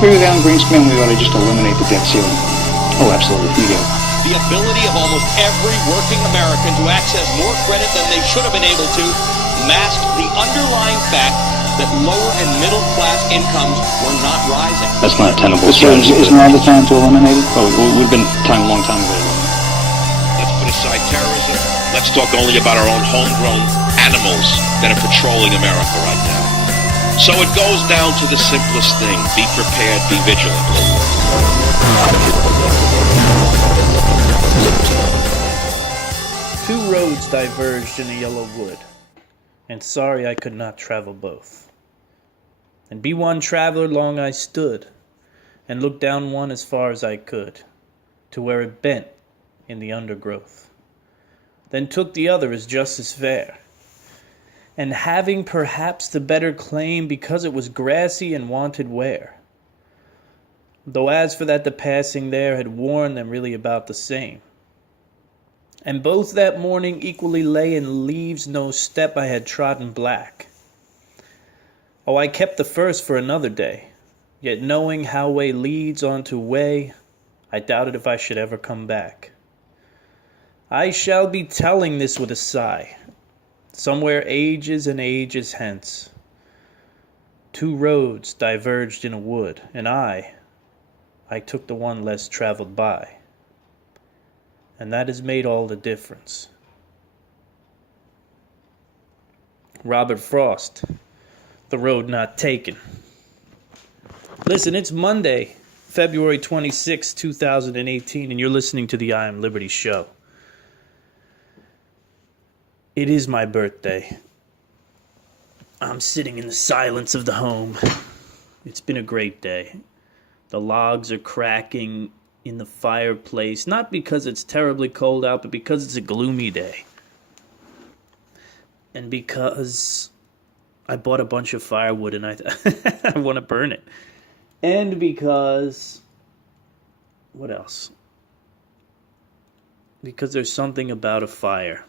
agree with Alan Greenspan, we ought to just eliminate the debt ceiling. Oh, absolutely, we do. The ability of almost every working American to access more credit than they should have been able to masked the underlying fact that lower and middle class incomes were not rising. That's not a tenable strategy. Isn't now the time to eliminate it? Oh, we've been a long time ago to eliminate it. Let's put aside terrorism. Let's talk only about our own homegrown animals that are patrolling America right now. So it goes down to the simplest thing. Be prepared, be vigilant. Two roads diverged in a yellow wood, and sorry I could not travel both. And be one traveler long I stood, and looked down one as far as I could, to where it bent in the undergrowth. Then took the other as just as fair, and having perhaps the better claim because it was grassy and wanted wear. Though as for that the passing there had worn them really about the same. And both that morning equally lay in leaves, no step I had trodden black. Oh, I kept the first for another day, yet knowing how way leads on to way, I doubted if I should ever come back. I shall be telling this with a sigh, somewhere ages and ages hence. Two roads diverged in a wood, and I took the one less traveled by. And that has made all the difference. Robert Frost, The Road Not Taken. Listen, it's Monday, February 26, 2018, and you're listening to the I Am Liberty show. It is my birthday. I'm sitting in the silence of the home. It's been a great day. The logs are cracking in the fireplace, not because it's terribly cold out, but because it's a gloomy day. And because I bought a bunch of firewood and I want to burn it. And because, what else? Because there's something about a fire.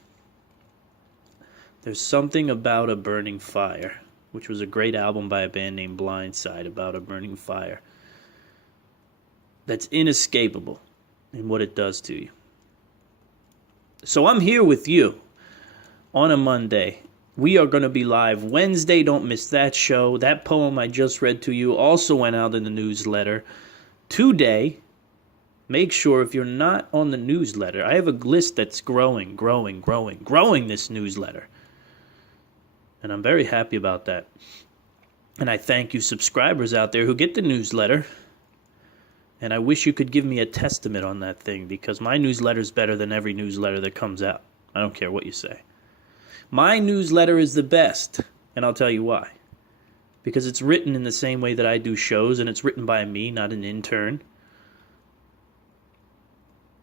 There's something about a burning fire, which was a great album by a band named Blindside about a burning fire. That's inescapable in what it does to you. So I'm here with you on a Monday. We are going to be live Wednesday. Don't miss that show. That poem I just read to you also went out in the newsletter today. Make sure if you're not on the newsletter, I have a list that's growing this newsletter. And I'm very happy about that. And I thank you subscribers out there who get the newsletter. And I wish you could give me a testament on that thing, because my newsletter is better than every newsletter that comes out. I don't care what you say. My newsletter is the best, and I'll tell you why. Because it's written in the same way that I do shows, and it's written by me, not an intern.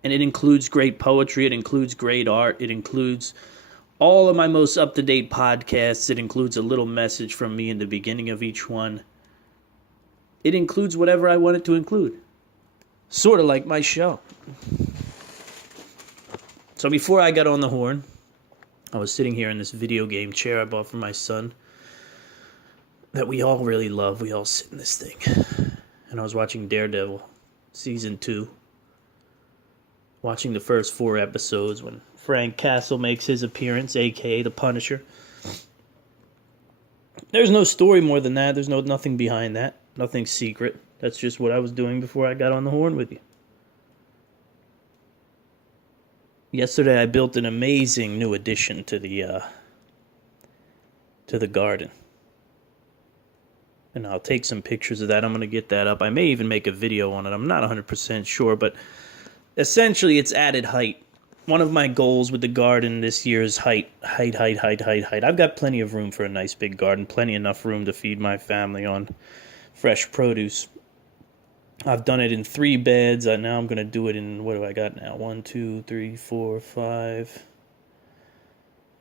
And it includes great poetry, it includes great art, it includes all of my most up-to-date podcasts, it includes a little message from me in the beginning of each one. It includes whatever I want it to include. Sort of like my show. So before I got on the horn, I was sitting here in this video game chair I bought for my son that we all really love. We all sit in this thing. And I was watching Daredevil Season 2. Watching the first 4 episodes when Frank Castle makes his appearance, a.k.a. the Punisher. There's no story more than that. There's nothing behind that. Nothing secret. That's just what I was doing before I got on the horn with you. Yesterday I built an amazing new addition to the garden. And I'll take some pictures of that. I'm going to get that up. I may even make a video on it. I'm not 100% sure, but essentially it's added height. One of my goals with the garden this year is height. I've got plenty of room for a nice big garden. Plenty enough room to feed my family on fresh produce. I've done it in 3 beds. Now I'm going to do it in, what do I got now? 1, 2, 3, 4,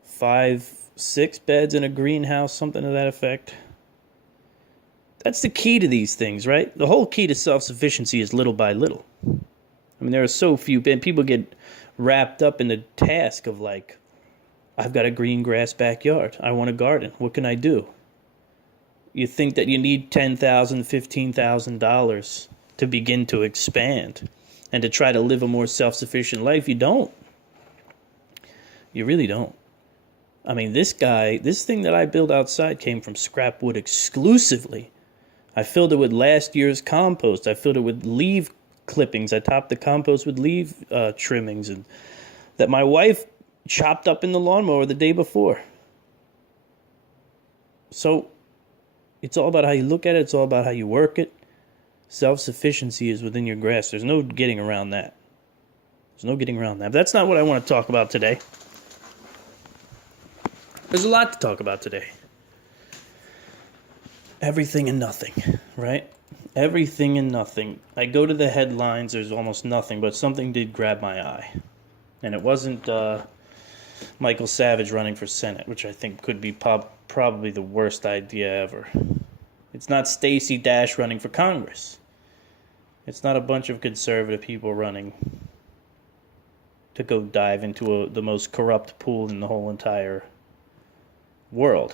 5, 6 beds in a greenhouse, something to that effect. That's the key to these things, right? The whole key to self-sufficiency is little by little. I mean, there are so few, and people get wrapped up in the task of like, I've got a green grass backyard. I want a garden. What can I do? You think that you need $10,000, $15,000 to begin to expand and to try to live a more self-sufficient life. You don't. You really don't. I mean, this thing that I built outside came from scrap wood exclusively. I filled it with last year's compost. I filled it with leaf clippings. I topped the compost with leaf trimmings and that my wife chopped up in the lawnmower the day before. So it's all about how you look at it. It's all about how you work it. Self-sufficiency is within your grasp. There's no getting around that. There's no getting around that. But that's not what I want to talk about today. There's a lot to talk about today. Everything and nothing, right? Everything and nothing. I go to the headlines, there's almost nothing, but something did grab my eye. And it wasn't Michael Savage running for Senate, which I think could be probably the worst idea ever. It's not Stacey Dash running for Congress. It's not a bunch of conservative people running to go dive into the most corrupt pool in the whole entire world.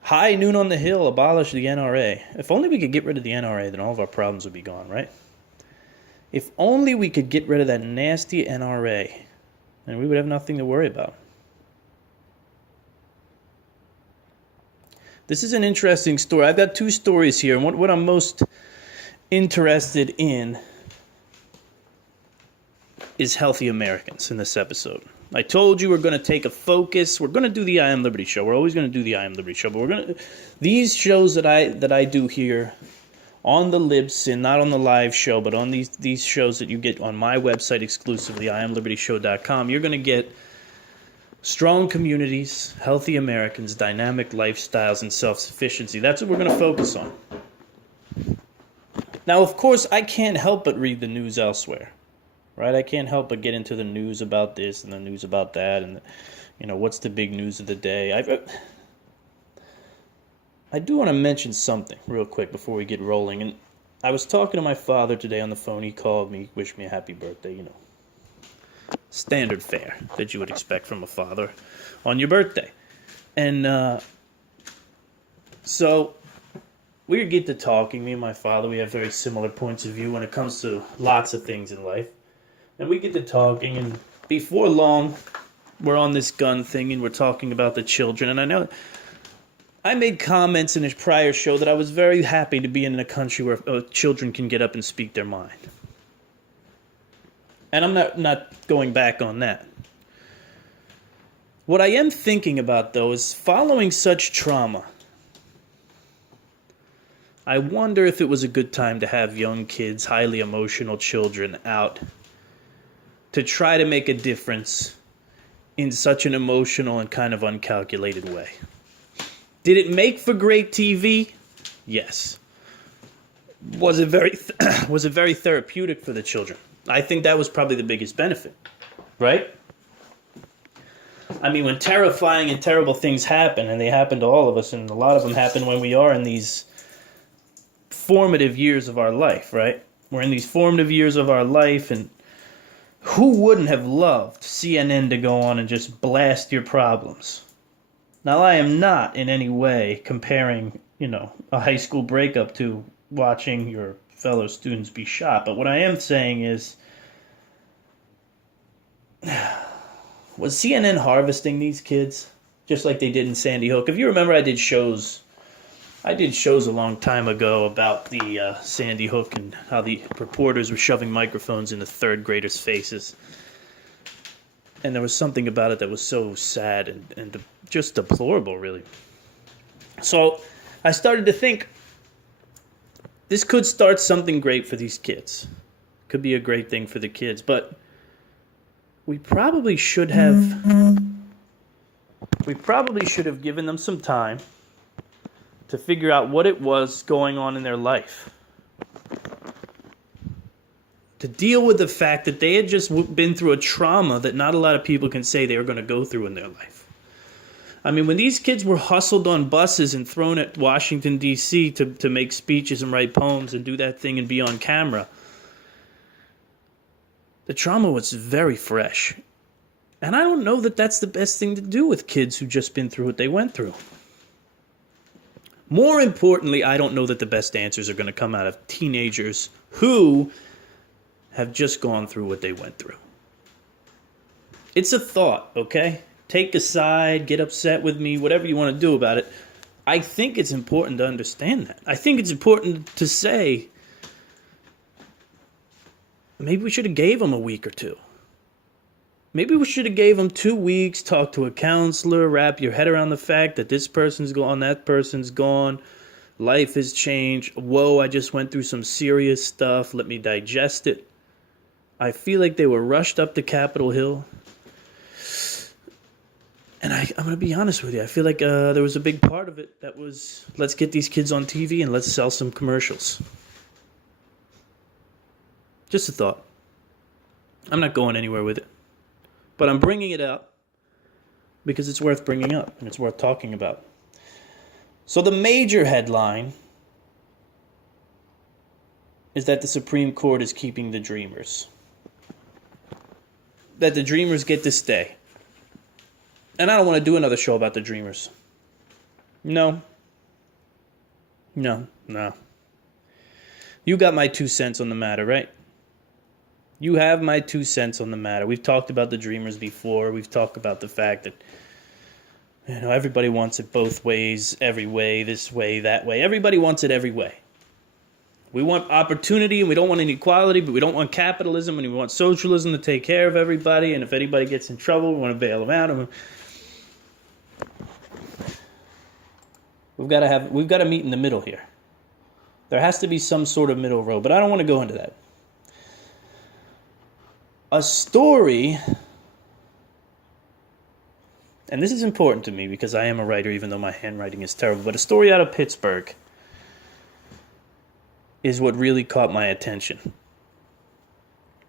High noon on the Hill, abolish the NRA. If only we could get rid of the NRA, then all of our problems would be gone, right? If only we could get rid of that nasty NRA, then we would have nothing to worry about. This is an interesting story. I've got two stories here, and what I'm most interested in is healthy Americans in this episode. I told you we're going to take a focus. We're going to do the I Am Liberty show. We're always going to do the I Am Liberty show, but we're going to these shows that I do here on the Libsyn, not on the live show, but on these shows that you get on my website exclusively, IamLibertyShow.com. You're going to get strong communities, healthy Americans, dynamic lifestyles, and self-sufficiency. That's what we're going to focus on. Now, of course, I can't help but read the news elsewhere. Right, I can't help but get into the news about this and the news about that, and what's the big news of the day. I do want to mention something real quick before we get rolling. And I was talking to my father today on the phone. He called me, wished me a happy birthday. Standard fare that you would expect from a father on your birthday. And so we get to talking. Me and my father, we have very similar points of view when it comes to lots of things in life. And we get to talking, and before long, we're on this gun thing, and we're talking about the children. And I know I made comments in his prior show that I was very happy to be in a country where children can get up and speak their mind. And I'm not going back on that. What I am thinking about, though, is following such trauma, I wonder if it was a good time to have young kids, highly emotional children out to try to make a difference in such an emotional and kind of uncalculated way. Did it make for great TV? Yes. Was it very therapeutic for the children? I think that was probably the biggest benefit, right? I mean, when terrifying and terrible things happen, and they happen to all of us, and a lot of them happen when we are in these formative years of our life, right? We're in these formative years of our life, and who wouldn't have loved CNN to go on and just blast your problems? Now, I am not in any way comparing, a high school breakup to watching your fellow students be shot. But what I am saying is, was CNN harvesting these kids just like they did in Sandy Hook? If you remember, I did shows a long time ago about the Sandy Hook and how the reporters were shoving microphones into third graders' faces. And there was something about it that was so sad and just deplorable, really. So I started to think, this could start something great for these kids. Could be a great thing for the kids, but we probably should have given them some time to figure out what it was going on in their life. To deal with the fact that they had just been through a trauma that not a lot of people can say they were going to go through in their life. I mean, when these kids were hustled on buses and thrown at Washington, D.C. to make speeches and write poems and do that thing and be on camera, the trauma was very fresh. And I don't know that that's the best thing to do with kids who've just been through what they went through. More importantly, I don't know that the best answers are going to come out of teenagers who have just gone through what they went through. It's a thought, okay? Take a side, get upset with me, whatever you want to do about it. I think it's important to understand that. I think it's important to say, maybe we should have gave them a week or two. Maybe we should have gave them 2 weeks, talk to a counselor, wrap your head around the fact that this person's gone, that person's gone, life has changed. Whoa, I just went through some serious stuff. Let me digest it. I feel like they were rushed up to Capitol Hill. And I'm going to be honest with you. I feel like there was a big part of it that was, let's get these kids on TV and let's sell some commercials. Just a thought. I'm not going anywhere with it. But I'm bringing it up because it's worth bringing up and it's worth talking about. So the major headline is that the Supreme Court is keeping the Dreamers. That the Dreamers get to stay. And I don't want to do another show about the Dreamers. No. You got my 2 cents on the matter, right? You have my 2 cents on the matter. We've talked about the Dreamers before. We've talked about the fact that, everybody wants it both ways, every way, this way, that way. Everybody wants it every way. We want opportunity and we don't want inequality, but we don't want capitalism and we want socialism to take care of everybody. And if anybody gets in trouble, we want to bail them out. We've got to meet in the middle here. There has to be some sort of middle road, but I don't want to go into that. A story, and this is important to me because I am a writer even though my handwriting is terrible, but a story out of Pittsburgh is what really caught my attention.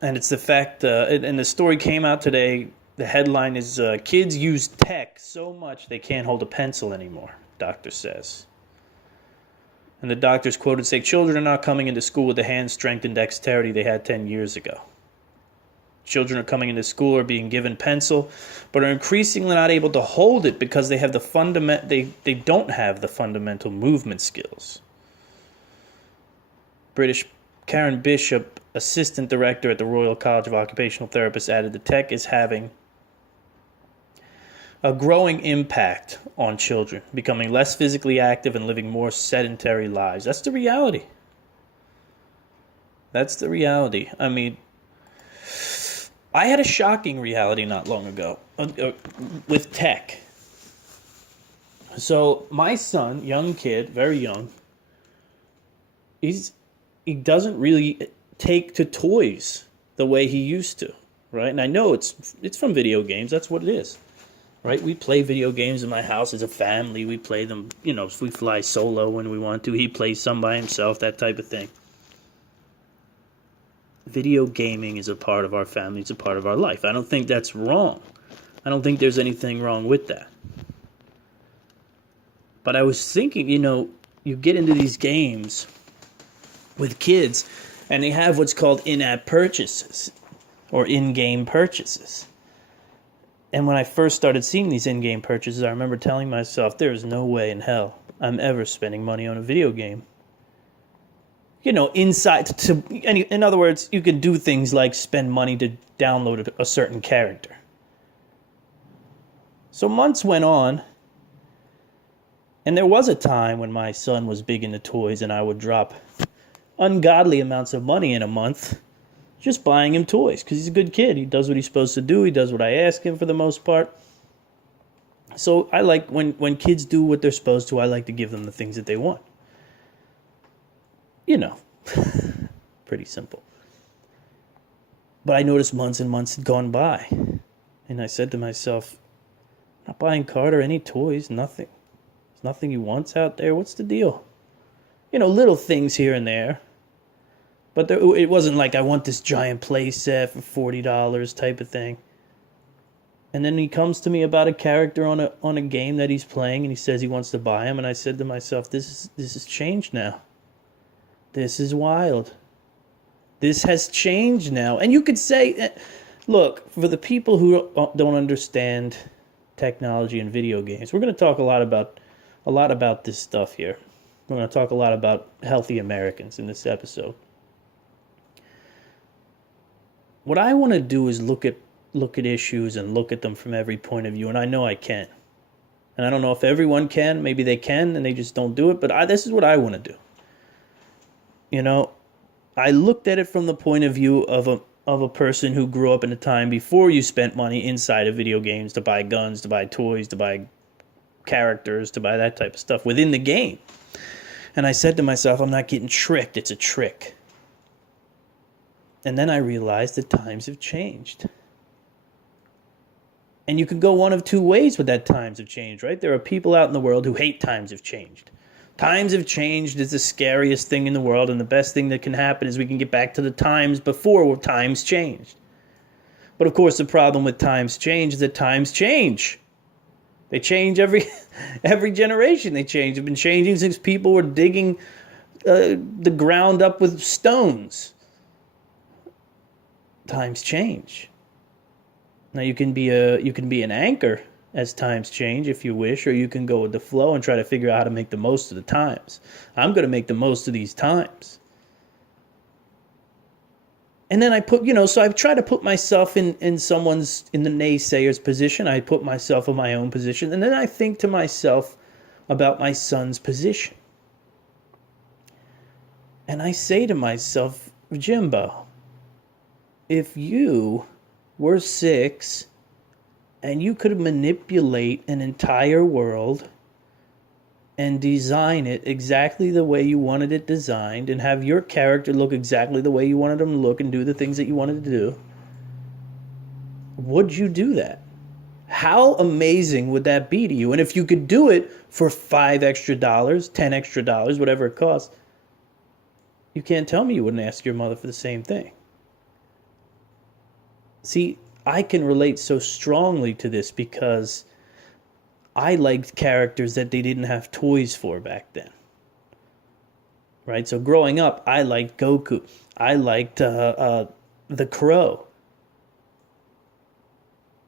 And it's the fact, and the story came out today, the headline is, kids use tech so much they can't hold a pencil anymore, doctor says. And the doctor's quoted saying, children are not coming into school with the hand strength and dexterity they had 10 years ago. Children are coming into school or being given pencil, but are increasingly not able to hold it because they have they don't have the fundamental movement skills. British Karen Bishop, assistant director at the Royal College of Occupational Therapists, added the tech is having a growing impact on children, becoming less physically active and living more sedentary lives. That's the reality. That's the reality. I mean, I had a shocking reality not long ago with tech. So my son, young kid, very young, he doesn't really take to toys the way he used to, right? And I know it's from video games. That's what it is, right? We play video games in my house as a family. We play them, if we fly solo when we want to. He plays some by himself, that type of thing. Video gaming is a part of our family. It's a part of our life. I don't think that's wrong. I don't think there's anything wrong with that. But I was thinking, you get into these games with kids, and they have what's called in-app purchases or in-game purchases. And when I first started seeing these in-game purchases, I remember telling myself, there is no way in hell I'm ever spending money on a video game. In other words, you can do things like spend money to download a certain character. So months went on, and there was a time when my son was big into toys and I would drop ungodly amounts of money in a month just buying him toys because he's a good kid. He does what he's supposed to do. He does what I ask him for the most part. So I like when kids do what they're supposed to, I like to give them the things that they want. Pretty simple. But I noticed months and months had gone by. And I said to myself, I'm not buying Carter any toys, nothing. There's nothing he wants out there. What's the deal? Little things here and there. But it wasn't like I want this giant play set for $40 type of thing. And then he comes to me about a character on a game that he's playing, and he says he wants to buy him. And I said to myself, this has changed now. This is wild. This has changed now. And you could say, look, for the people who don't understand technology and video games, we're going to talk a lot about this stuff here. We're going to talk a lot about healthy Americans in this episode. What I want to do is look at issues and look at them from every point of view, and I know I can. And I don't know if everyone can. Maybe they can, and they just don't do it. But this is what I want to do. You know, I looked at it from the point of view of a person who grew up in a time before you spent money inside of video games to buy guns, to buy toys, to buy characters, to buy that type of stuff within the game. And I said to myself, I'm not getting tricked. It's a trick. And then I realized that times have changed. And you can go one of two ways with that times have changed, right? There are people out in the world who hate times have changed. Times have changed is the scariest thing in the world, and the best thing that can happen is we can get back to the times before times changed. But of course, the problem with times change is that times change. They change every generation. They change. They've been changing since people were digging the ground up with stones. Times change. Now you can be an anchor as times change if you wish, or you can go with the flow and try to figure out how to make the most of the times. I'm going to make the most of these times. And then I so I try to put myself in the naysayer's position. I put myself in my own position, and then I think to myself about my son's position. And I say to myself, Jimbo, if you were 6 and you could manipulate an entire world and design it exactly the way you wanted it designed and have your character look exactly the way you wanted them to look and do the things that you wanted to do, would you do that? How amazing would that be to you? And if you could do it for $5 extra, $10 extra, whatever it costs, you can't tell me you wouldn't ask your mother for the same thing. See, I can relate so strongly to this because I liked characters that they didn't have toys for back then. Right? So growing up, I liked Goku. I liked the Crow.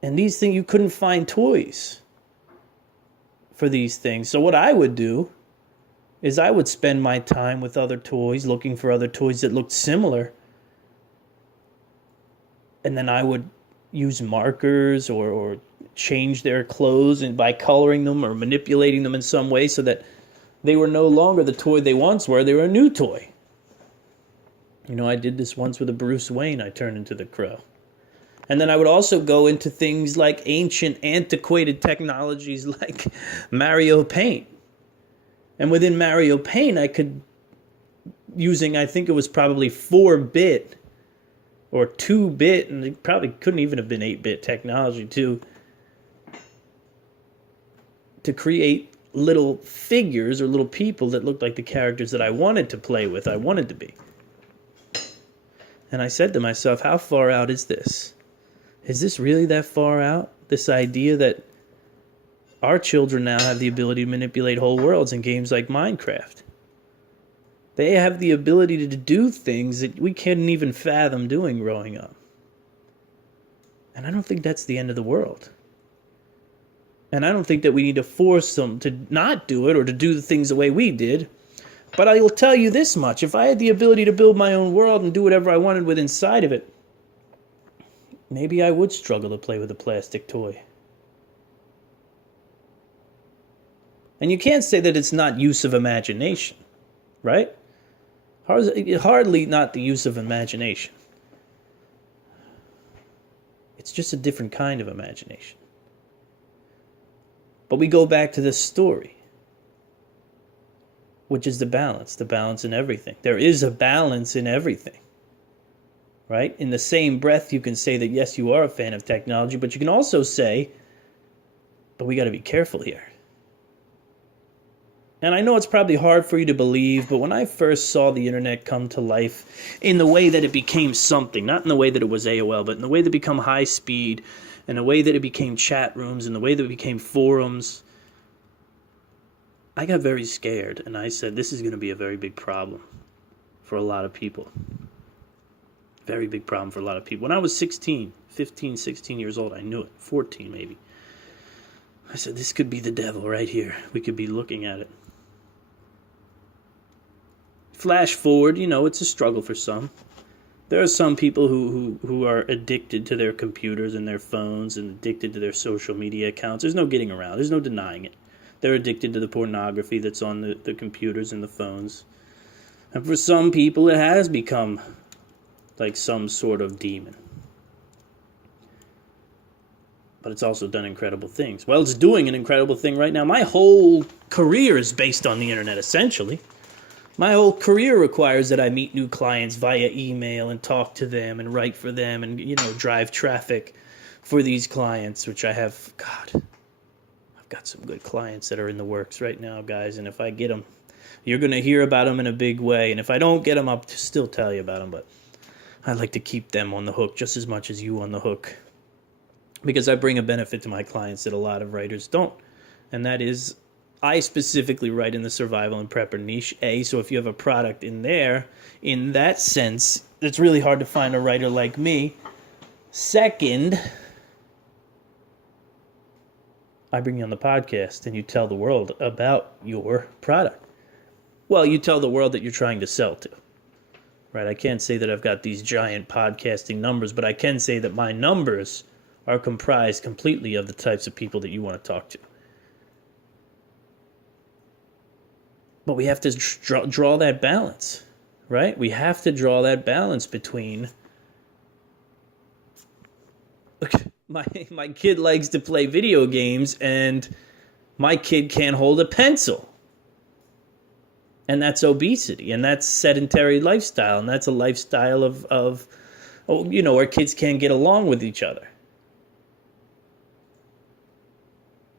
And these things, you couldn't find toys for these things. So what I would do is I would spend my time with other toys, looking for other toys that looked similar. And then I would use markers or change their clothes and by coloring them or manipulating them in some way so that they were no longer the toy they once were. They were a new toy. You know, I did this once with a Bruce Wayne. I turned into the Crow. And then I would also go into things like ancient, antiquated technologies like Mario Paint. And within Mario Paint, I could, using, I think it was probably 4-bit or 2-bit, and it probably couldn't even have been 8-bit technology to create little figures or little people that looked like the characters that I wanted to play with, I wanted to be. And I said to myself, how far out is this? Is this really that far out? This idea that our children now have the ability to manipulate whole worlds in games like Minecraft. They have the ability to do things that we couldn't even fathom doing growing up. And I don't think that's the end of the world. And I don't think that we need to force them to not do it or to do the things the way we did. But I will tell you this much. If I had the ability to build my own world and do whatever I wanted with inside of it, maybe I would struggle to play with a plastic toy. And you can't say that it's not use of imagination, right? Hardly not the use of imagination. It's just a different kind of imagination. But we go back to this story, which is the balance in everything. There is a balance in everything, right? In the same breath, you can say that, yes, you are a fan of technology, but you can also say, but we got to be careful here. And I know it's probably hard for you to believe, but when I first saw the internet come to life in the way that it became something, not in the way that it was AOL, but in the way that it became high speed, in the way that it became chat rooms, in the way that it became forums, I got very scared. And I said, this is going to be a very big problem for a lot of people. Very big problem for a lot of people. When I was 15, 16 years old, I knew it. 14 maybe. I said, this could be the devil right here. We could be looking at it. flash forward, it's a struggle for some. There are some people who are addicted to their computers and their phones and addicted to their social media accounts. There's no getting around. There's no denying it. They're addicted to the pornography that's on the computers and the phones. And for some people, it has become like some sort of demon. But it's also done incredible things. Well, it's doing an incredible thing right now. My whole career is based on the internet, essentially. My whole career requires that I meet new clients via email and talk to them and write for them and, drive traffic for these clients, which I have. God, I've got some good clients that are in the works right now, guys. And if I get them, you're going to hear about them in a big way. And if I don't get them, I'll still tell you about them. But I like to keep them on the hook just as much as you on the hook, because I bring a benefit to my clients that a lot of writers don't. And that is, I specifically write in the survival and prepper niche. So if you have a product in there, in that sense, it's really hard to find a writer like me. Second, I bring you on the podcast and you tell the world about your product. Well, you tell the world that you're trying to sell to. Right? I can't say that I've got these giant podcasting numbers, but I can say that my numbers are comprised completely of the types of people that you want to talk to. But we have to draw that balance, right? We have to draw that balance between, my kid likes to play video games and my kid can't hold a pencil. And that's obesity, and that's sedentary lifestyle, and that's a lifestyle of where kids can't get along with each other.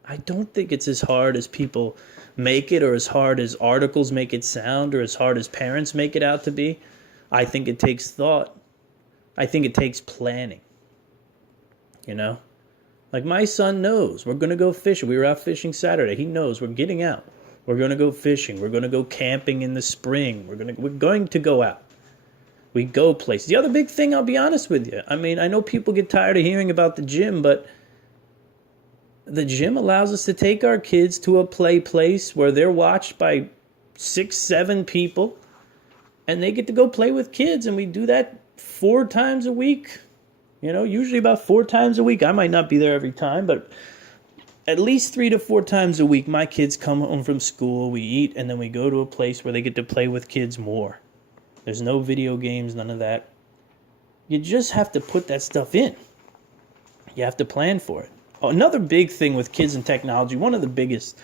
I don't think it's as hard as people make it, or as hard as articles make it sound, or as hard as parents make it out to be. I think it takes thought. I think it takes planning. Like my son knows we're going to go fishing. We were out fishing Saturday. He knows we're getting out. We're going to go fishing. We're going to go camping in the spring. We're going to go out. We go places. The other big thing, I'll be honest with you. I mean, I know people get tired of hearing about the gym, but the gym allows us to take our kids to a place where they're watched by 6, 7 people, and they get to go play with kids, and we do that 4 times a week. Usually about 4 times a week. I might not be there every time, but at least 3 to 4 times a week, my kids come home from school, we eat, and then we go to a place where they get to play with kids more. There's no video games, none of that. You just have to put that stuff in. You have to plan for it. Another big thing with kids and technology, one of the biggest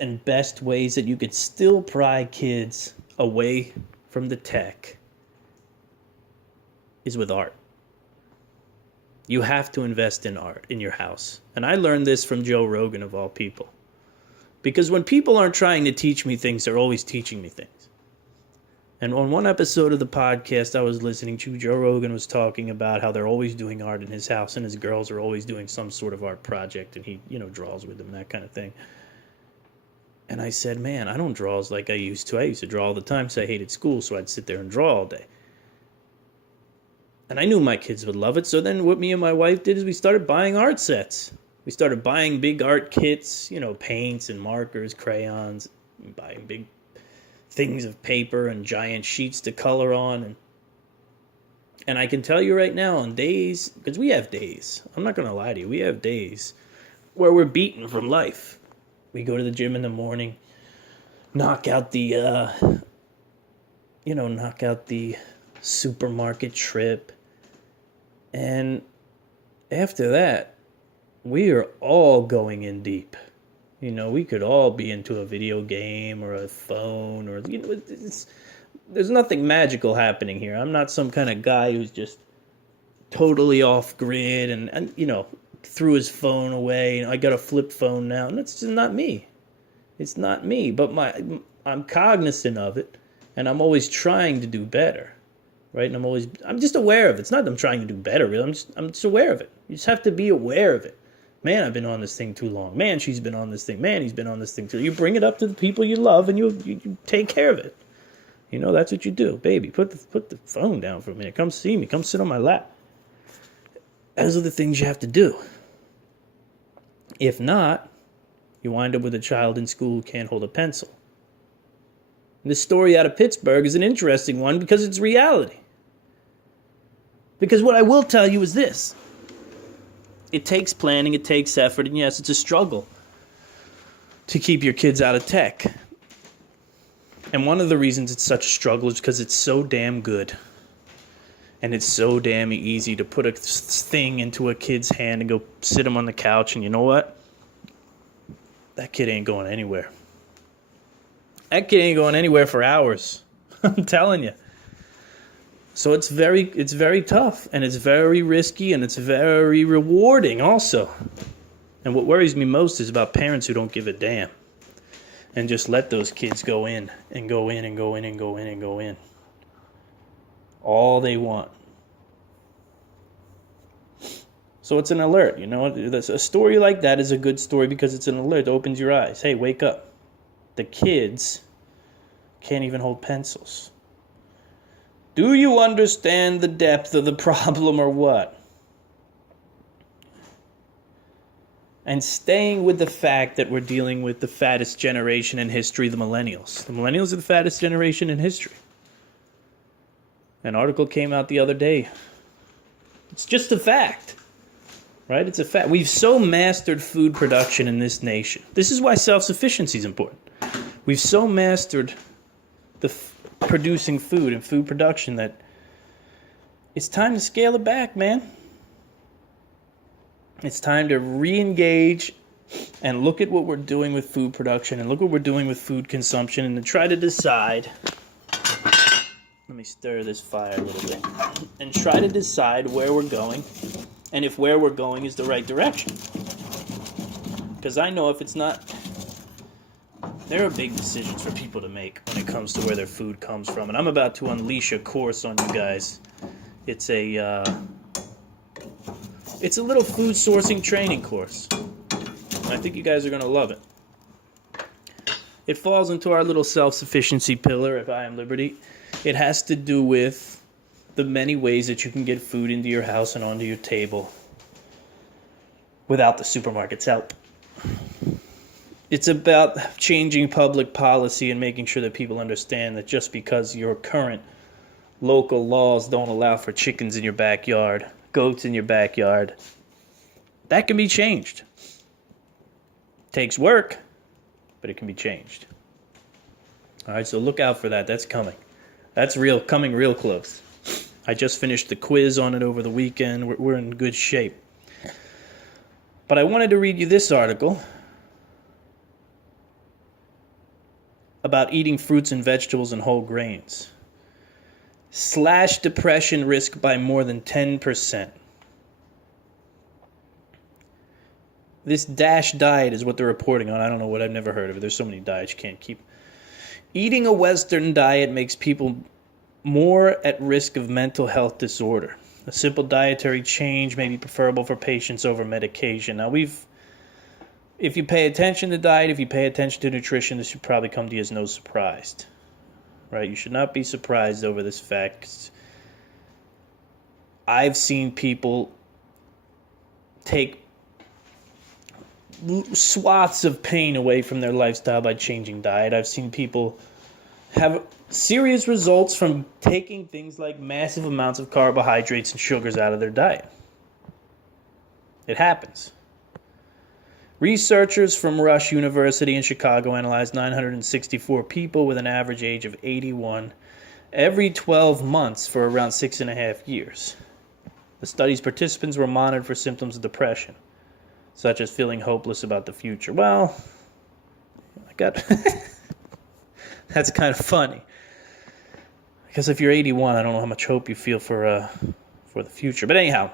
and best ways that you could still pry kids away from the tech is with art. You have to invest in art in your house. And I learned this from Joe Rogan, of all people. Because when people aren't trying to teach me things, they're always teaching me things. And on one episode of the podcast I was listening to, Joe Rogan was talking about how they're always doing art in his house, and his girls are always doing some sort of art project, and he, draws with them, that kind of thing. And I said, man, I don't draw as like I used to. I used to draw all the time, so I hated school, so I'd sit there and draw all day. And I knew my kids would love it, so then what me and my wife did is we started buying art sets. We started buying big art kits, paints and markers, crayons, and buying big things of paper and giant sheets to color on. And I can tell you right now, on days, because we have days, I'm not going to lie to you, we have days where we're beaten from life. We go to the gym in the morning, knock out the supermarket trip, and after that, we are all going in deep. We could all be into a video game or a phone, or there's nothing magical happening here. I'm not some kind of guy who's just totally off grid and threw his phone away. I got a flip phone now, and that's just not me. It's not me, but I'm cognizant of it, and I'm always trying to do better, right? And I'm just aware of it. It's not that I'm trying to do better, really. I'm just aware of it. You just have to be aware of it. Man, I've been on this thing too long. Man, she's been on this thing. Man, he's been on this thing too. You bring it up to the people you love, and you take care of it. That's what you do. Baby, put the phone down for a minute. Come see me. Come sit on my lap. Those are the things you have to do. If not, you wind up with a child in school who can't hold a pencil. This story out of Pittsburgh is an interesting one because it's reality. Because what I will tell you is this. It takes planning, it takes effort, and yes, it's a struggle to keep your kids out of tech. And one of the reasons it's such a struggle is because it's so damn good. And it's so damn easy to put a thing into a kid's hand and go sit him on the couch, and you know what? That kid ain't going anywhere. That kid ain't going anywhere for hours. I'm telling you. So it's very tough, and it's very risky, and it's very rewarding also. And what worries me most is about parents who don't give a damn and just let those kids go in and go in and go in and go in and go in. All they want. So it's an alert, you know. A story like that is a good story because it's an alert. It opens your eyes. Hey, wake up. The kids can't even hold pencils. Do you understand the depth of the problem or what? And staying with the fact that we're dealing with the fattest generation in history, the millennials. The millennials are the fattest generation in history. An article came out the other day. It's just a fact. Right? It's a fact. We've so mastered food production in this nation. This is why self-sufficiency is important. We've so mastered the producing food and food production that it's time to scale it back, man. It's time to re-engage and look at what we're doing with food production and look what we're doing with food consumption and to try to decide. Let me stir this fire a little bit. And try to decide where we're going and if where we're going is the right direction. Because I know if it's not, there are big decisions for people to make when it comes to where their food comes from. And I'm about to unleash a course on you guys. It's a little food sourcing training course. And I think you guys are going to love it. It falls into our little self-sufficiency pillar of I Am Liberty. It has to do with the many ways that you can get food into your house and onto your table without the supermarket's help. It's about changing public policy and making sure that people understand that just because your current local laws don't allow for chickens in your backyard, goats in your backyard, that can be changed. Takes work, but it can be changed. All right, so look out for that. That's coming. That's coming real close. I just finished the quiz on it over the weekend. We're in good shape. But I wanted to read you this article about eating fruits and vegetables and whole grains. Slash depression risk by more than 10%. This DASH diet is what they're reporting on. I don't know what, I've never heard of it. There's so many diets you can't keep. Eating a Western diet makes people more at risk of mental health disorder. A simple dietary change may be preferable for patients over medication. Now, if you pay attention to diet, if you pay attention to nutrition, this should probably come to you as no surprise. Right? You should not be surprised over this fact. I've seen people take swaths of pain away from their lifestyle by changing diet. I've seen people have serious results from taking things like massive amounts of carbohydrates and sugars out of their diet. It happens. Researchers from Rush University in Chicago analyzed 964 people with an average age of 81 every 12 months for around 6.5 years. The study's participants were monitored for symptoms of depression, such as feeling hopeless about the future. Well, that's kind of funny. Because if you're 81, I don't know how much hope you feel for the future. But anyhow,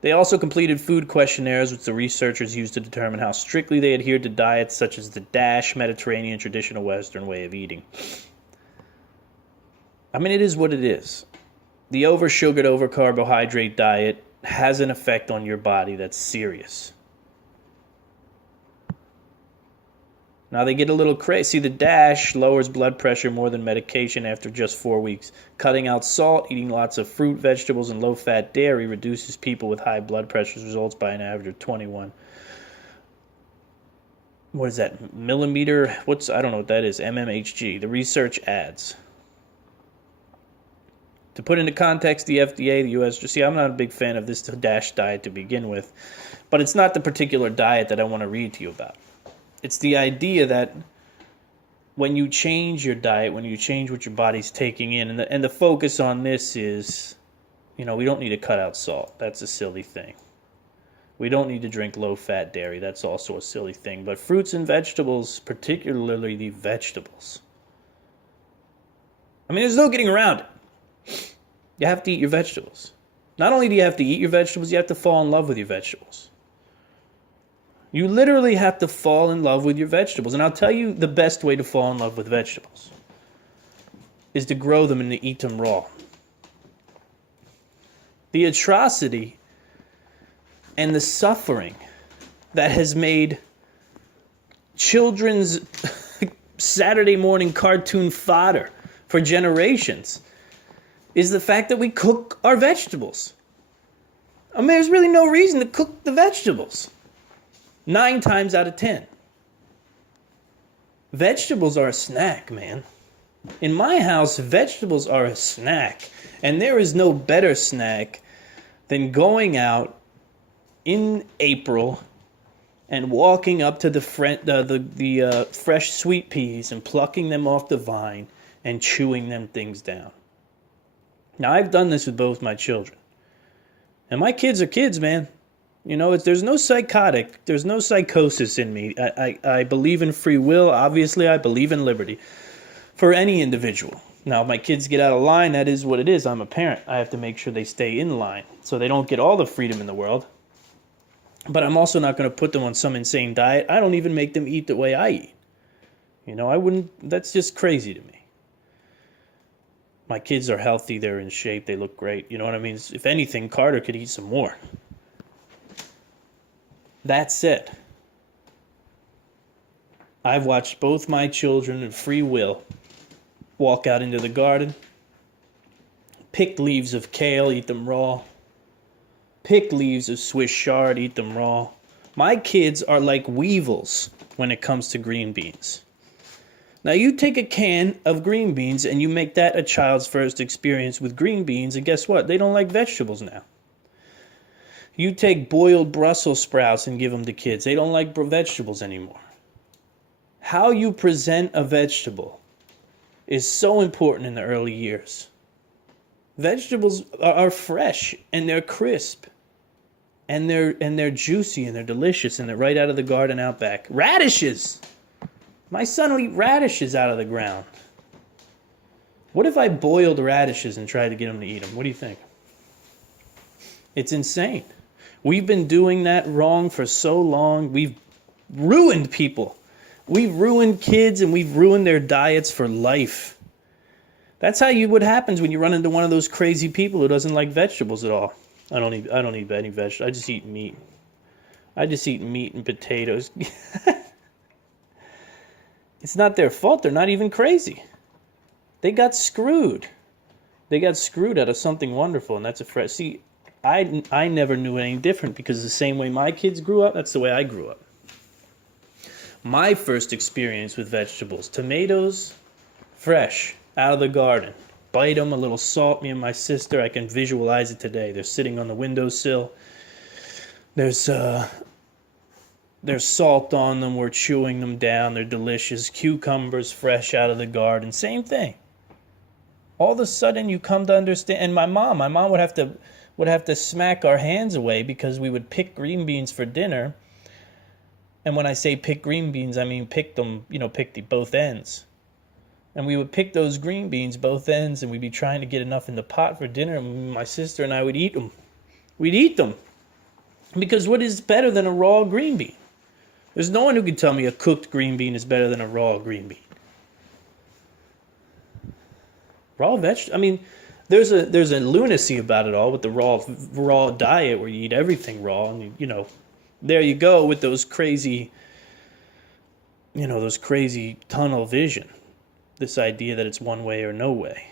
they also completed food questionnaires, which the researchers used to determine how strictly they adhered to diets such as the DASH Mediterranean traditional Western way of eating. I mean, it is what it is. The over-sugared, over-carbohydrate diet has an effect on your body that's serious. Now they get a little crazy. The DASH lowers blood pressure more than medication after just 4 weeks. Cutting out salt, eating lots of fruit, vegetables, and low-fat dairy reduces people with high blood pressure results by an average of 21. what is that, millimeter, I don't know what that is, MMHG, the research adds. To put into context, the FDA, the U.S., see, I'm not a big fan of this DASH diet to begin with, but it's not the particular diet that I want to read to you about. It's the idea that when you change your diet, when you change what your body's taking in, and the focus on this is, we don't need to cut out salt. That's a silly thing. We don't need to drink low-fat dairy. That's also a silly thing. But fruits and vegetables, particularly the vegetables. I mean, there's no getting around it. You have to eat your vegetables. Not only do you have to eat your vegetables, you have to fall in love with your vegetables. You literally have to fall in love with your vegetables. And I'll tell you the best way to fall in love with vegetables is to grow them and to eat them raw. The atrocity and the suffering that has made children's Saturday morning cartoon fodder for generations is the fact that we cook our vegetables. I mean, there's really no reason to cook the vegetables. 9 times out of 10. Vegetables are a snack, man. In my house, vegetables are a snack. And there is no better snack than going out in April and walking up to the fresh sweet peas and plucking them off the vine and chewing them things down. Now, I've done this with both my children. And my kids are kids, man. There's no there's no psychosis in me. I believe in free will. Obviously, I believe in liberty for any individual. Now, if my kids get out of line, that is what it is. I'm a parent. I have to make sure they stay in line so they don't get all the freedom in the world. But I'm also not going to put them on some insane diet. I don't even make them eat the way I eat. I wouldn't. That's just crazy to me. My kids are healthy. They're in shape. They look great. You know what I mean? If anything, Carter could eat some more. That said, I've watched both my children in free will walk out into the garden, pick leaves of kale, eat them raw, pick leaves of Swiss chard, eat them raw. My kids are like weevils when it comes to green beans. Now, you take a can of green beans and you make that a child's first experience with green beans, and guess what? They don't like vegetables now. You take boiled Brussels sprouts and give them to kids. They don't like vegetables anymore. How you present a vegetable is so important in the early years. Vegetables are fresh and they're crisp and they're juicy and they're delicious and they're right out of the garden out back. Radishes! My son will eat radishes out of the ground. What if I boiled radishes and tried to get him to eat them? What do you think? It's insane. We've been doing that wrong for so long. We've ruined people. We've ruined kids and we've ruined their diets for life. That's what happens when you run into one of those crazy people who doesn't like vegetables at all. I don't eat any vegetables. I just eat meat. I just eat meat and potatoes. It's not their fault. They're not even crazy. They got screwed. They got screwed out of something wonderful, and that's a fresh. See, I never knew any different because the same way my kids grew up, that's the way I grew up. My first experience with vegetables, tomatoes, fresh, out of the garden. Bite them, a little salt, me and my sister, I can visualize it today. They're sitting on the windowsill. There's salt on them, we're chewing them down, they're delicious. Cucumbers, fresh out of the garden, same thing. All of a sudden you come to understand, and my mom would have to smack our hands away because we would pick green beans for dinner. And when I say pick green beans, I mean pick them, pick both ends. And we would pick those green beans, both ends, and we'd be trying to get enough in the pot for dinner, and my sister and I would eat them. We'd eat them. Because what is better than a raw green bean? There's no one who can tell me a cooked green bean is better than a raw green bean. Raw vegetable. I mean, there's a lunacy about it all with the raw diet where you eat everything raw, and there you go with those crazy tunnel vision. This idea that it's one way or no way.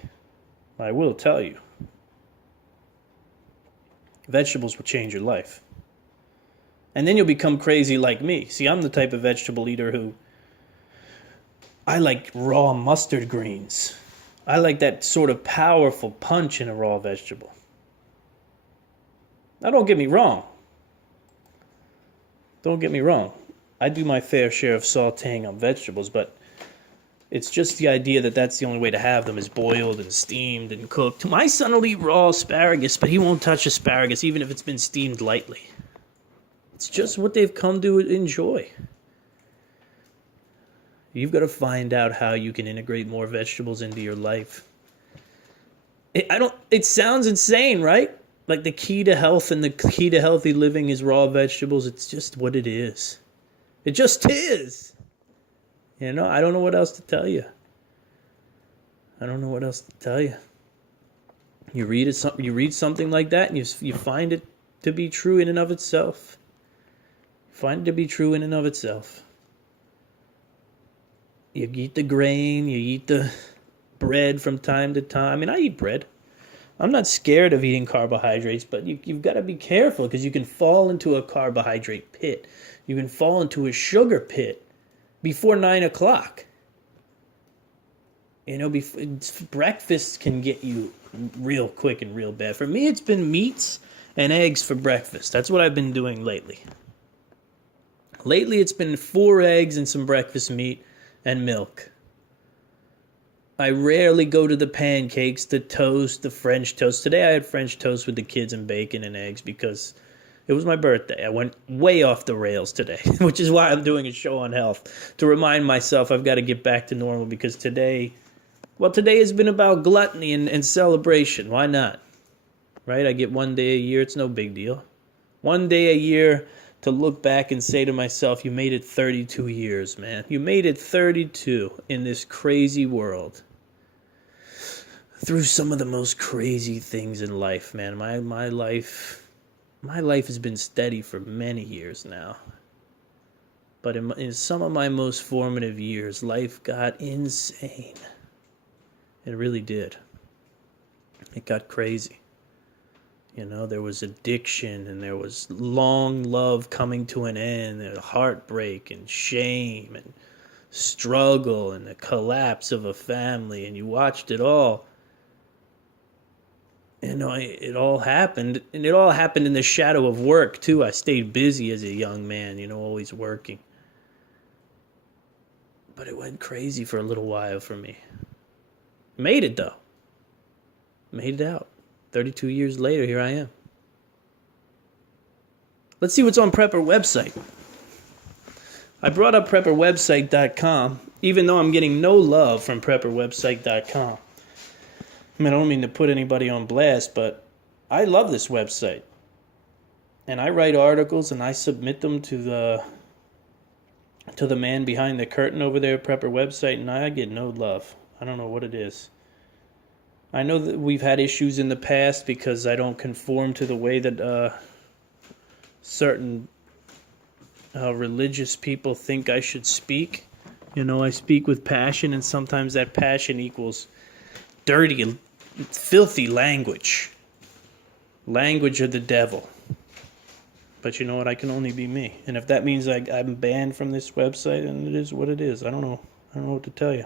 I will tell you, vegetables will change your life. And then you'll become crazy like me. See, I'm the type of vegetable eater who, I like raw mustard greens. I like that sort of powerful punch in a raw vegetable. Now, don't get me wrong. Don't get me wrong. I do my fair share of sautéing on vegetables, but it's just the idea that that's the only way to have them is boiled and steamed and cooked. My son will eat raw asparagus, but he won't touch asparagus even if it's been steamed lightly. It's just what they've come to enjoy. You've got to find out how you can integrate more vegetables into your life. It sounds insane, right? Like the key to health and the key to healthy living is raw vegetables. It's just what it is. It just is. You know, I don't know what else to tell you. I don't know what else to tell you. You read something like that and you find it to be true in and of itself. Find it to be true in and of itself. You eat the grain, you eat the bread from time to time. I mean, I eat bread. I'm not scared of eating carbohydrates, but you've got to be careful because you can fall into a carbohydrate pit. You can fall into a sugar pit before 9 o'clock. You know, breakfast can get you real quick and real bad. For me, it's been meats and eggs for breakfast. That's what I've been doing lately. Lately, it's been 4 eggs and some breakfast meat and milk. I rarely go to the pancakes, the toast, the French toast. Today, I had French toast with the kids and bacon and eggs because it was my birthday. I went way off the rails today, which is why I'm doing a show on health, to remind myself I've got to get back to normal because today has been about gluttony and celebration. Why not? Right? I get one day a year. It's no big deal. One day a year to look back and say to myself, you made it 32 years, man. You made it 32 in this crazy world. Through some of the most crazy things in life, man. My life has been steady for many years now. But in some of my most formative years, life got insane. It really did. It got crazy. You know, there was addiction and there was long love coming to an end, and heartbreak and shame and struggle and the collapse of a family, and you watched it all. You know, it all happened, and it all happened in the shadow of work, too. I stayed busy as a young man, you know, always working. But it went crazy for a little while for me. Made it, though. Made it out. 32 years later, here I am. Let's see what's on Prepper website. I brought up prepperwebsite.com, even though I'm getting no love from prepperwebsite.com. I mean, I don't mean to put anybody on blast, but I love this website. And I write articles and I submit them to the man behind the curtain over there at Prepper website, and I get no love. I don't know what it is. I know that we've had issues in the past because I don't conform to the way that certain religious people think I should speak. You know, I speak with passion, and sometimes that passion equals dirty, filthy language. Language of the devil. But you know what? I can only be me. And if that means I'm banned from this website, then it is what it is. I don't know what to tell you.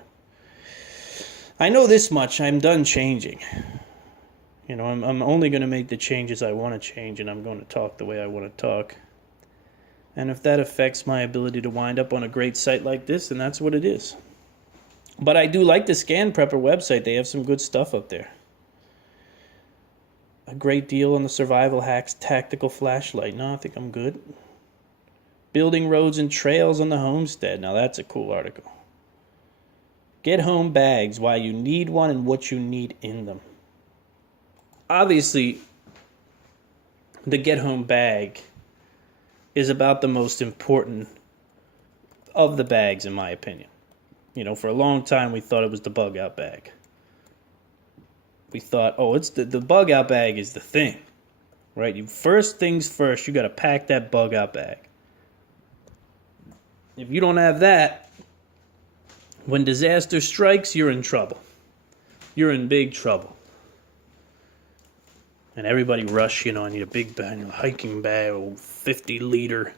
I know this much. I'm done changing. You know, I'm only going to make the changes I want to change, and I'm going to talk the way I want to talk. And if that affects my ability to wind up on a great site like this, then that's what it is. But I do like the Scan Prepper website. They have some good stuff up there. A great deal on the Survival Hacks Tactical Flashlight. No, I think I'm good. Building Roads and Trails on the Homestead. Now that's a cool article. Get Home Bags, why you need one and what you need in them. Obviously, the Get Home Bag is about the most important of the bags, in my opinion. You know, for a long time, we thought it was the bug out bag. We thought, it's the bug out bag is the thing, right? First things first, you got to pack that bug out bag. If you don't have that, when disaster strikes, you're in trouble. You're in big trouble. And everybody rush, I need a big bag, a hiking bag, 50-liter,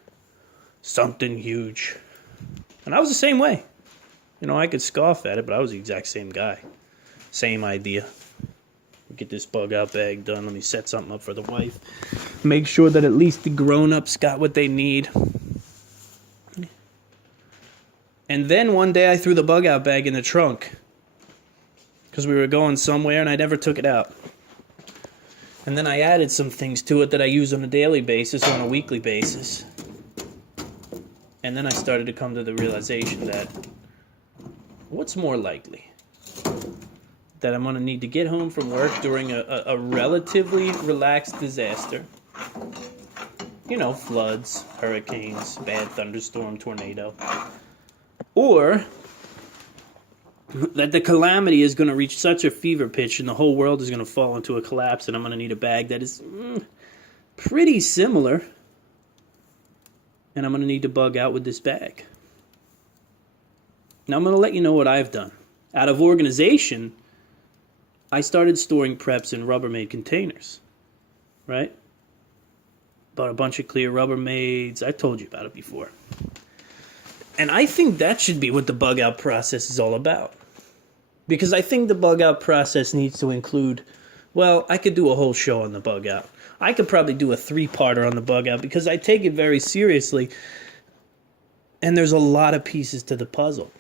something huge. And I was the same way. I could scoff at it, but I was the exact same guy. Same idea. Get this bug out bag done. Let me set something up for the wife. Make sure that at least the grown-ups got what they need. And then one day I threw the bug out bag in the trunk because we were going somewhere and I never took it out. And then I added some things to it that I use on a daily basis, on a weekly basis. And then I started to come to the realization that what's more likely? That I'm going to need to get home from work during a relatively relaxed disaster. Floods, hurricanes, bad thunderstorm, tornado. Or that the calamity is going to reach such a fever pitch and the whole world is going to fall into a collapse and I'm going to need a bag that is pretty similar. And I'm going to need to bug out with this bag. Now I'm going to let you know what I've done. Out of organization, I started storing preps in Rubbermaid containers, right? Bought a bunch of clear Rubbermaids. I told you about it before. And I think that should be what the bug out process is all about. Because I think the bug out process needs to include, I could do a whole show on the bug out. I could probably do a 3-parter on the bug out because I take it very seriously. And there's a lot of pieces to the puzzle.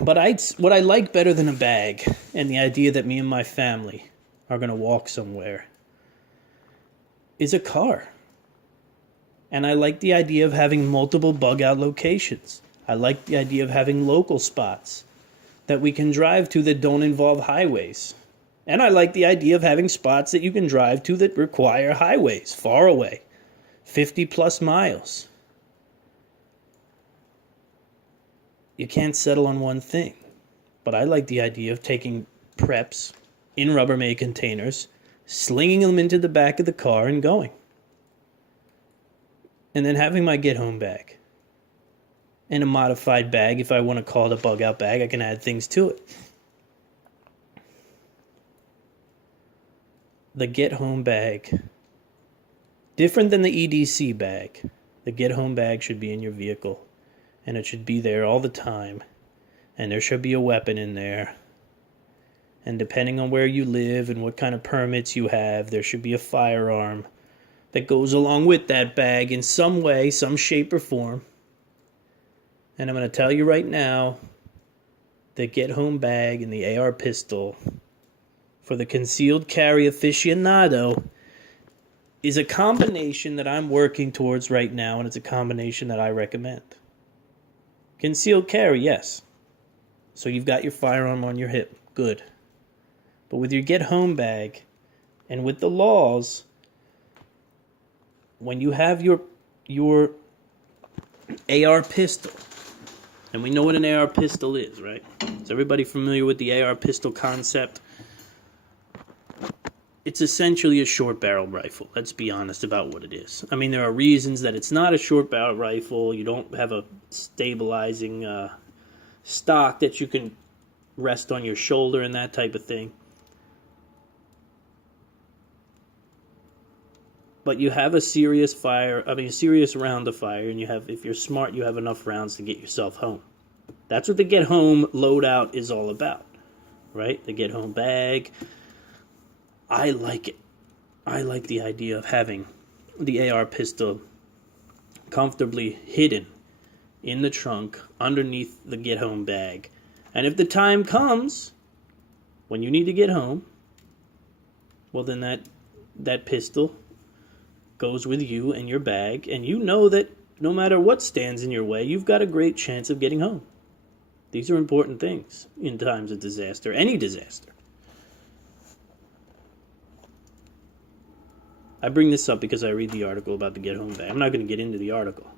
But what I like better than a bag and the idea that me and my family are going to walk somewhere is a car. And I like the idea of having multiple bug out locations. I like the idea of having local spots that we can drive to that don't involve highways. And I like the idea of having spots that you can drive to that require highways, far away, 50 plus miles. You can't settle on one thing. But I like the idea of taking preps in Rubbermaid containers, slinging them into the back of the car and going. And then having my get-home bag. And a modified bag, if I want to call it a bug-out bag, I can add things to it. The get-home bag. Different than the EDC bag. The get-home bag should be in your vehicle. And it should be there all the time. And there should be a weapon in there. And depending on where you live and what kind of permits you have, there should be a firearm that goes along with that bag in some way, some shape or form. And I'm going to tell you right now, the get-home bag and the AR pistol for the concealed carry aficionado is a combination that I'm working towards right now, and it's a combination that I recommend. Concealed carry, yes. So you've got your firearm on your hip. Good. But with your get-home bag and with the laws, when you have your AR pistol, and we know what an AR pistol is, right? Is everybody familiar with the AR pistol concept? It's essentially a short barrel rifle. Let's be honest about what it is. I mean, there are reasons that it's not a short barrel rifle. You don't have a stabilizing stock that you can rest on your shoulder and that type of thing. But you have a serious round to fire, and if you're smart, you have enough rounds to get yourself home. That's what the get home loadout is all about, right? The get home bag. I like it. I like the idea of having the AR pistol comfortably hidden in the trunk underneath the get home bag. And if the time comes when you need to get home, well then that pistol goes with you and your bag, and you know that no matter what stands in your way, you've got a great chance of getting home. These are important things in times of disaster, any disaster. I bring this up because I read the article about the get-home bag. I'm not going to get into the article,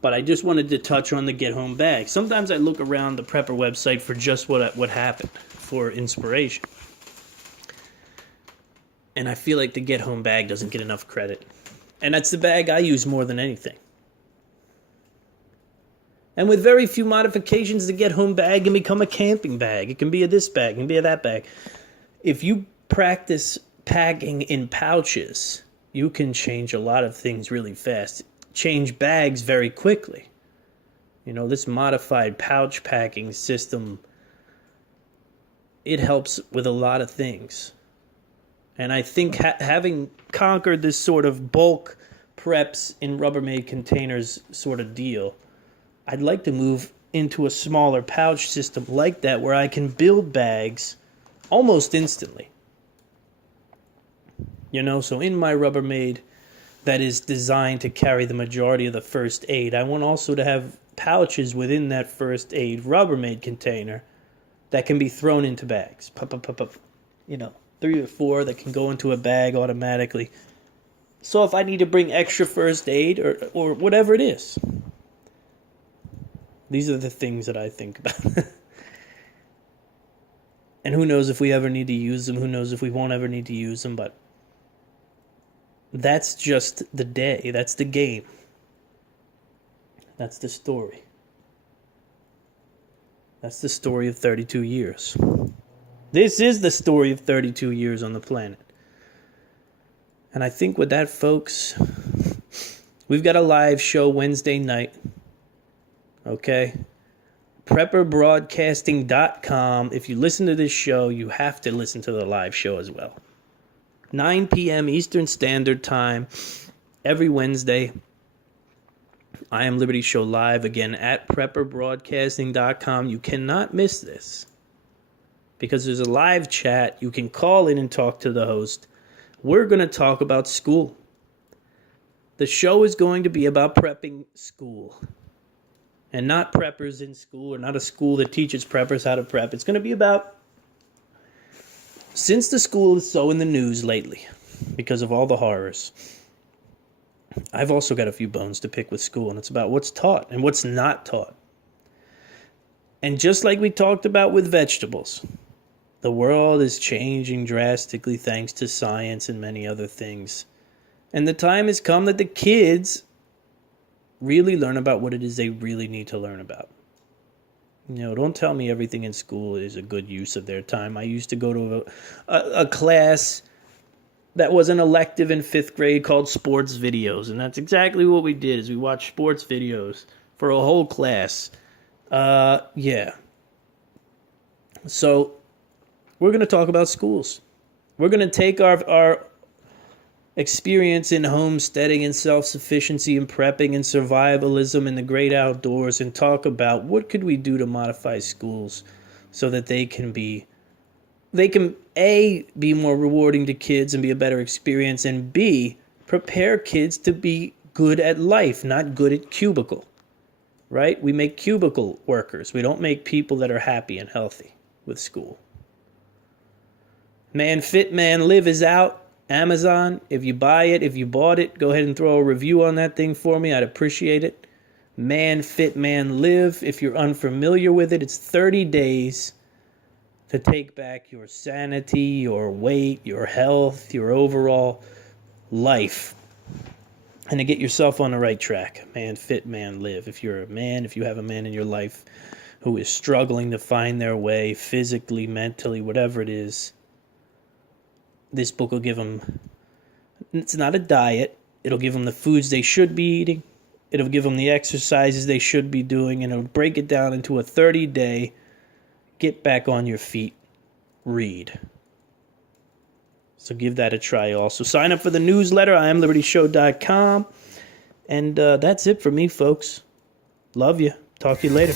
but I just wanted to touch on the get-home bag. Sometimes I look around the Prepper website for just what happened, for inspiration. And I feel like the get-home bag doesn't get enough credit. And that's the bag I use more than anything. And with very few modifications, the get-home bag can become a camping bag. It can be a this bag, it can be a that bag. If you practice packing in pouches, you can change a lot of things really fast. Change bags very quickly. You know, this modified pouch packing system, it helps with a lot of things. And I think having conquered this sort of bulk preps in Rubbermaid containers sort of deal, I'd like to move into a smaller pouch system like that where I can build bags almost instantly. You know, so in my Rubbermaid that is designed to carry the majority of the first aid, I want also to have pouches within that first aid Rubbermaid container that can be thrown into bags. You know, 3 or 4 that can go into a bag automatically. So if I need to bring extra first aid or whatever it is. These are the things that I think about. And who knows if we ever need to use them. Who knows if we won't ever need to use them. But that's just the day. That's the game. That's the story. That's the story of 32 years. This is the story of 32 years on the planet. And I think with that, folks, we've got a live show Wednesday night. Okay? PrepperBroadcasting.com. If you listen to this show, you have to listen to the live show as well. 9 p.m. Eastern Standard Time every Wednesday. I Am Liberty Show live again at PrepperBroadcasting.com. You cannot miss this because there's a live chat. You can call in and talk to the host. We're going to talk about school. The show is going to be about prepping school. And not preppers in school or not a school that teaches preppers how to prep. It's going to be about, since the school is so in the news lately because of all the horrors, I've also got a few bones to pick with school, and it's about what's taught and what's not taught. And just like we talked about with vegetables, the world is changing drastically thanks to science and many other things. And the time has come that the kids really learn about what it is they really need to learn about. You know, don't tell me everything in school is a good use of their time. I used to go to a class that was an elective in 5th grade called sports videos. And that's exactly what we did, is we watched sports videos for a whole class. Yeah. So we're going to talk about schools. We're going to take our experience in homesteading and self-sufficiency and prepping and survivalism and the great outdoors and talk about what could we do to modify schools so that they can A, be more rewarding to kids and be a better experience, and B, prepare kids to be good at life, not good at cubicle, right? We make cubicle workers. We don't make people that are happy and healthy with school. Man Fit, Man Live is out. Amazon, if you buy it, if you bought it, go ahead and throw a review on that thing for me. I'd appreciate it. Man Fit, Man Live. If you're unfamiliar with it, it's 30 days to take back your sanity, your weight, your health, your overall life, and to get yourself on the right track. Man Fit, Man Live. If you're a man, if you have a man in your life who is struggling to find their way physically, mentally, whatever it is, this book will give them, it's not a diet, it'll give them the foods they should be eating, it'll give them the exercises they should be doing, and it'll break it down into a 30-day, get back on your feet, read. So give that a try also. Sign up for the newsletter, IamLibertyShow.com, and that's it for me, folks. Love you. Talk to you later.